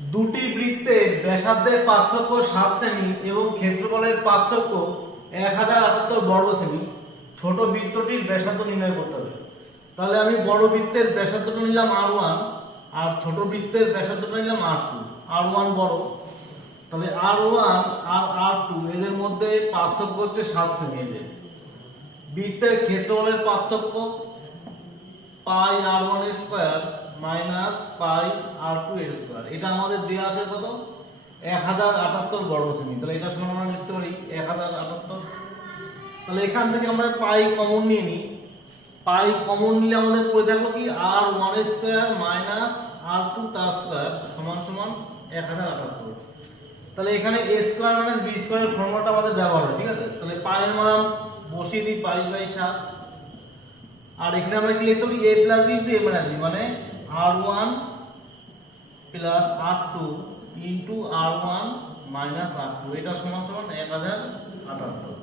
দুটি বৃত্তের ব্যাসার্ধের পার্থক্য 7 সেমি এবং ক্ষেত্রফলের পার্থক্য 1078 বর্গ সেমি। ছোট বৃত্তটির ব্যাসার্ধ নির্ণয় করতে হবে। তাহলে আমি বড় বৃত্তের ব্যাসার্ধটা নিলাম r1 আর ছোট বৃত্তের ব্যাসার্ধটা নিলাম r2। r1 বড়, তাহলে r1 আর r2 এদের মধ্যে পার্থক্য হচ্ছে 7 সেমি। এদের বৃত্তের ক্ষেত্রফলের পার্থক্য পাই r1 স্কয়ার মাইনাস পাই r2 এর স্কয়ার। এটা আমাদের দেয়া আছে কত? 1078 বর্গ সেমি। তাহলে এটা সমান আমরা লিখতে পারি 1078। তাহলে এখান থেকে আমরা পাই কমন নিয়ে নিই। পাই কমন নিলে আমাদের পড়ে থাকলো কি r1 স্কয়ার মাইনাস r2 তার স্কয়ার সমান সমান 1078। তাহলে এখানে a স্কয়ার মাইনাস b স্কয়ারের ফর্মুলাটা আমাদের ব্যবহার হয়, ঠিক আছে? তাহলে পাই এর মান বসিয়ে দিই 22/7। আর এখানে আমরা কি লিখতে পারি a plus b into a minus b, মানে r1 plus r2 into r1 minus r2, এটা সমান সমান 1078।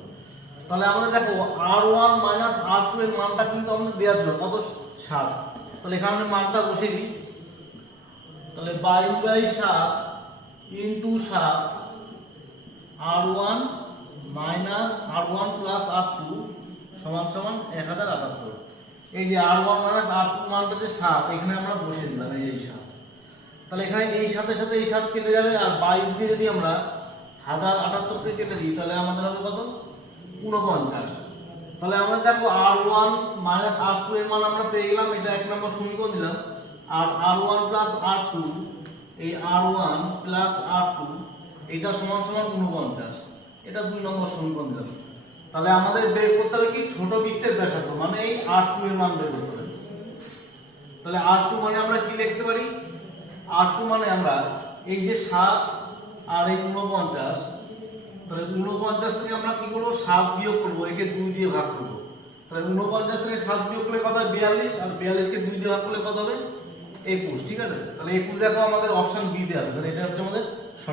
তাহলে আমাদের দেখো r1 মাইনাস r2 এর মানটা কিন্তু আমাদের দেয়া ছিল কত? 7। তাহলে এখানে আমরা মানটা বসিয়ে দিই। তাহলে 22/7 into 7 r1 minus r1 plus r2 সমান সমান 1078। এই যে r1 মাইনাস r2 মানটা যে 7, এখানে আমরা বসিয়ে দিলাম এই 7। তাহলে এখানে এই সাথে সাথে এই 7 কেটে যাবে, আর 22 দিয়ে যদি আমরা 1078 কে কেটে দিই তাহলে আমাদের হবে কত? 49। তাহলে আমরা দেখো r1 মাইনাস r2 এর মান আমরা পেয়ে গেলাম, এটা এক নম্বর সমীকরণ দিলাম। আর r1 প্লাস r2, এই r1 প্লাস r2 এটা সমান সমান 49, এটা 2 নম্বর সমীকরণ দিলাম। তাহলে আমাদের বের করতে হবে কি ছোট বৃত্তের ব্যাসার্ধ, মানে এই r2 এর মান বের করতে হবে। তাহলে r2 মানে আমরা কি লিখতে পারি? r2 মানে আমরা এই যে 7 আর এই 49, তাহলে 49 থেকে আমরা কি করব? 7 বিয়োগ করব, একে 2 দিয়ে ভাগ করব। তাহলে 49 থেকে 7 বিয়োগ করলে কত হয়? 42, আর 42 কে 2 দিয়ে ভাগ করলে কত হবে? 21, ঠিক আছে? তাহলে 21 দেখো আমাদের অপশন বি তে আছে। তাহলে এটা হচ্ছে আমাদের সঠিক।